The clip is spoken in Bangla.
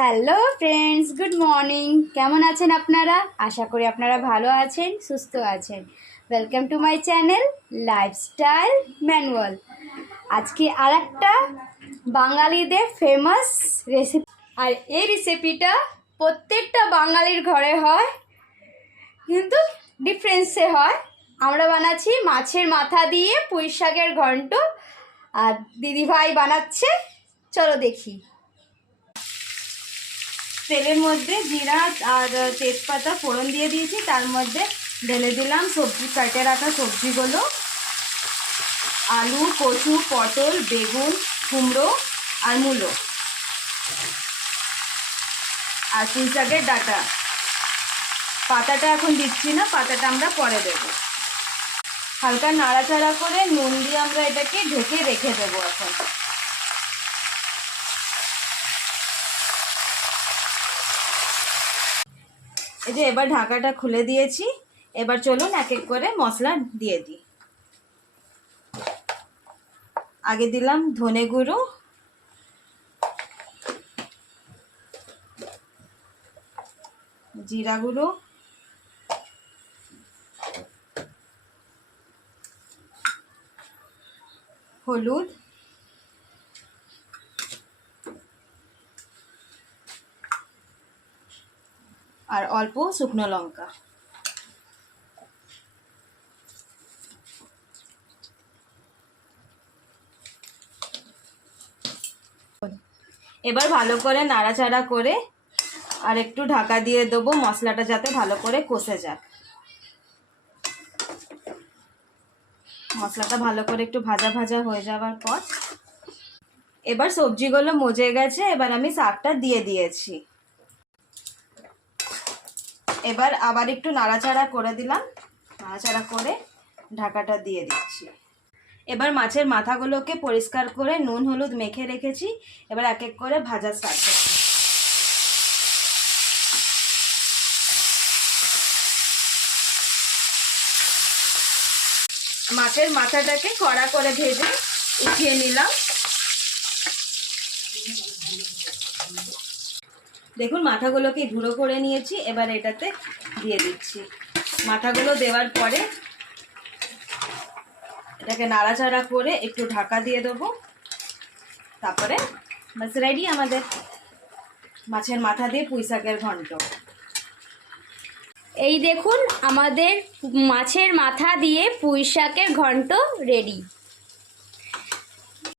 Hello friends, good morning. কেমন আছেন আপনারা? আশা করি আপনারা ভালো আছেন, সুস্থ আছেন। Welcome to my channel lifestyle manual. আজকে আর একটা বাঙালিদের ফেমাস রেসিপি, আর এই রেসিপিটা প্রত্যেকটা বাঙালির ঘরে হয়, কিন্তু ডিফারেন্সে হয়। আমরা বানাচ্ছি মাছের মাথা দিয়ে পুঁই শাকের ঘন্ট, আর দিদিভাই বানাচ্ছে। চলো দেখি। তেলের মধ্যে জিরা আর তেজপাতা ফোড়ন দিয়ে দিয়েছি, তার মধ্যে ঢেলে দিলাম সবজি কাটে রাখা সবজিগুলো, আলু, কচু, পটল, বেগুন, কুমড়ো আর মূলো, আর পুঁই শাকের ডাঁটা। পাতাটা এখন দিচ্ছি না, পাতাটা আমরা পরে দেবো। হালকা নাড়াচাড়া করে নুন দিয়ে আমরা এটাকে ঢেকে রেখে দেবো এখন। এই যে এবার ঢাকাটা খুলে দিয়েছি। এবার চলুন এক এক করে মশলা দিয়ে দিই। আগে দিলাম ধনে গুঁড়ো, জিরা গুঁড়ো, হলুদ, আর অল্প শুকনো লঙ্কা। এবার ভালো করে নাড়াচাড়া করে আর একটু ঢাকা দিয়ে দেবো, মশলাটা যাতে ভালো করে কষে যাক। মশলাটা ভালো করে একটু ভাজা ভাজা হয়ে যাওয়ার পর এবার সবজিগুলো মজে গেছে। এবার আমি শাকটা দিয়ে দিয়েছি। এবার আবার একটু নাড়াচাড়া করে দিলাম, নাড়াচাড়া করে ঢাকাটা দিয়ে দিচ্ছি। এবার মাছের মাথাগুলোকে পরিষ্কার করে নুন হলুদ মেখে রেখেছি। এবার এক এক করে ভাজা স্টার্ট করছি। মাছের মাথাটাকে কড়া করে ভেজে উঠিয়ে নিলাম। দেখুন মাথাগুলোকে গুঁড়ো করে নিয়েছি। এবার এটাতে দিয়ে দিচ্ছি। মাথাগুলো দেওয়ার পরে এটাকে নাড়াচাড়া করে একটু ঢাকা দিয়ে দেবো। তারপরে বাস রেডি আমাদের মাছের মাথা দিয়ে পুঁই শাকের ঘন্ট। এই দেখুন আমাদের মাছের মাথা দিয়ে পুঁই শাকের ঘন্ট রেডি।